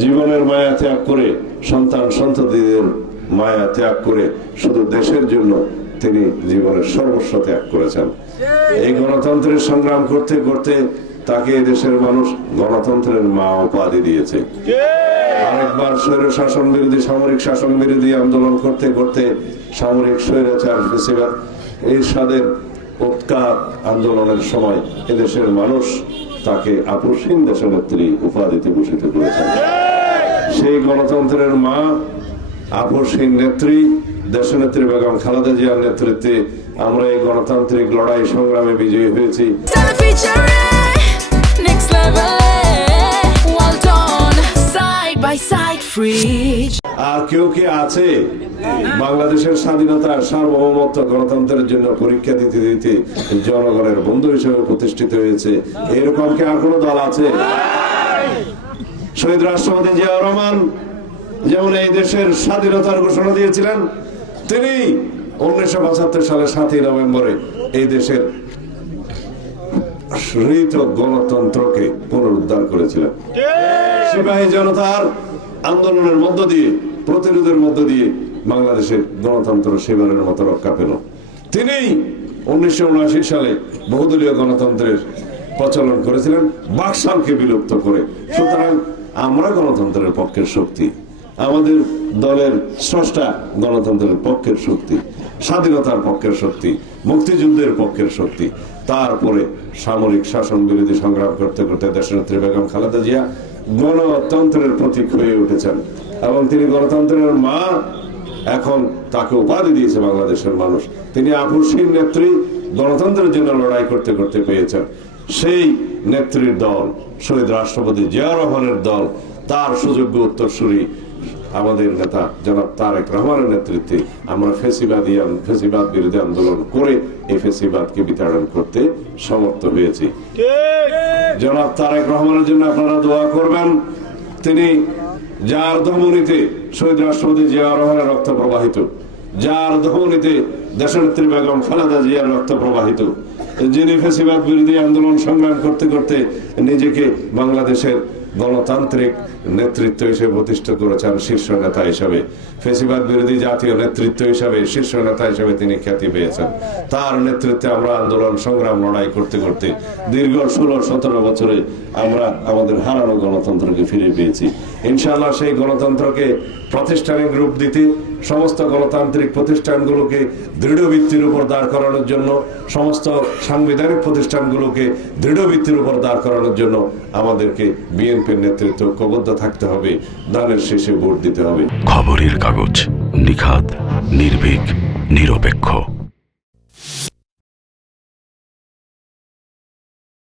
জীবনের মায়া ত্যাগ করে সন্তান সন্ততিদের মায়া ত্যাগ করে শুধু দেশের জন্য তিনি জীবনের সর্বস্ব ত্যাগ করেছেন। এই গণতন্ত্রের সংগ্রাম করতে করতে তাকে দেশের মানুষ গণতন্ত্রের মা উপাধি দিয়েছে। আরেকবার স্বৈর শাসন বিরোধী সামরিক শাসন বিরোধী আন্দোলন করতে করতে সামরিক স্বৈরাচার ফেসিবাদ এরশাদের উৎকার আন্দোলনের সময় এদেশের মানুষ তাকে আপসীন দেশনেত্রী উপাধিতে ভূষিত করেছেন। সেই গণতন্ত্রের মা আপসীন নেত্রী দেশনেত্রী বেগম খালেদা জিয়ার নেতৃত্বে আমরা এই গণতান্ত্রিক লড়াই সংগ্রামে বিজয়ী হয়েছি। By side, free. কেউ কি আছে? বাংলাদেশের স্বাধীনতা সার্বভৌমত্ব গণতন্ত্রের জন্য পরীক্ষা দিতে দিতে জনগণের বন্ধু হিসেবে প্রতিষ্ঠিত হয়েছে। এরকম কি আর কোন দল আছে? শহীদ রাষ্ট্রপতি জিয়াউর রহমান যেমন এই দেশের স্বাধীনতার ঘোষণা দিয়েছিলেন তিনি উনিশশো পঁচাত্তর সালের সাতই নভেম্বরে এই দেশের হৃত গণতন্ত্রকে পুনরুদ্ধার করেছিলেন। সিপাহী জনতার আন্দোলনের মধ্য দিয়ে প্রতিরোধের মধ্য দিয়ে বাংলাদেশের গণতন্ত্র সেবারের মতো রক্ষা পেল। তিনি উনিশশো উনআশি সালে বহুদলীয় গণতন্ত্রের প্রচলন করেছিলেন, বাকশালকে বিলুপ্ত করে। সুতরাং আমরা গণতন্ত্রের পক্ষের শক্তি। আমাদের দলের স্রষ্টা গণতন্ত্রের পক্ষের শক্তি, স্বাধীনতার পক্ষের শক্তি, মুক্তিযুদ্ধের পক্ষের শক্তি। তারপরে সামরিক শাসন বিরোধী সংগ্রাম করতে করতে দেশনেত্রী বেগম খালেদা জিয়া গণতন্ত্রের প্রতীক হয়ে উঠেছেন। এবং তিনি গণতন্ত্রের মা, এখন তাকে উপাধি দিয়েছে বাংলাদেশের মানুষ। তিনি আপসীন নেত্রী, গণতন্ত্রের জন্য লড়াই করতে করতে পেয়েছেন। সেই নেত্রীর দল, শহীদ রাষ্ট্রপতি জিয়া রহমানের দল, তার সুযোগ্য উত্তরসূরি আমাদের নেতা জনাব তারেক রহমানের নেতৃত্বে আমরা ফেসিবাদী ফেসিবাদ বিরোধী আন্দোলন করে এই ফেসিবাদকে বিতাড়ন করতে সমর্থ হয়েছি। জনাব তারেক রহমানের জন্য আপনারা দোয়া করবেন। তিনি যার ধমনীতে শহীদ রাষ্ট্রপতি জিয়া রহমানের রক্ত প্রবাহিত, যার ধমনীতে দেশনেত্রী বেগম খালেদা জিয়ার রক্ত প্রবাহিত, যিনি ফেসিবাদ বিরোধী আন্দোলন সংগ্রাম করতে করতে নিজেকে বাংলাদেশের গণতান্ত্রিক নেতৃত্ব হিসেবে প্রতিষ্ঠা করেছেন শীর্ষ নেতা হিসাবে। ফেসিবাদ বিরোধী জাতীয় নেতৃত্ব হিসাবে শীর্ষ নেতা হিসাবে তিনি খ্যাতি পেয়েছেন। তার নেতৃত্বে আমরা আন্দোলন, সংগ্রাম, লড়াই করতে করতে দীর্ঘ ষোলো, সতেরো বছরে আমরা আমাদের হারানো গণতন্ত্রকে ফিরে পেয়েছি। ইনশাআল্লাহ সেই গণতন্ত্রকে প্রাতিষ্ঠানিক রূপ দিতে, সমস্ত গণতান্ত্রিক প্রতিষ্ঠানগুলোকে দৃঢ় ভিত্তির উপর দাঁড় করানোর জন্য, সমস্ত সাংবিধানিক প্রতিষ্ঠানগুলোকে দৃঢ় ভিত্তির উপর দাঁড় করানোর জন্য আমাদেরকে বিএনপির নেতৃত্ব ঐক্যবদ্ধ থাকতে হবে, দানের শেষে ভোট দিতে হবে। খবরের কাগজ নিখাত নির্ভীক, নিরপেক্ষ।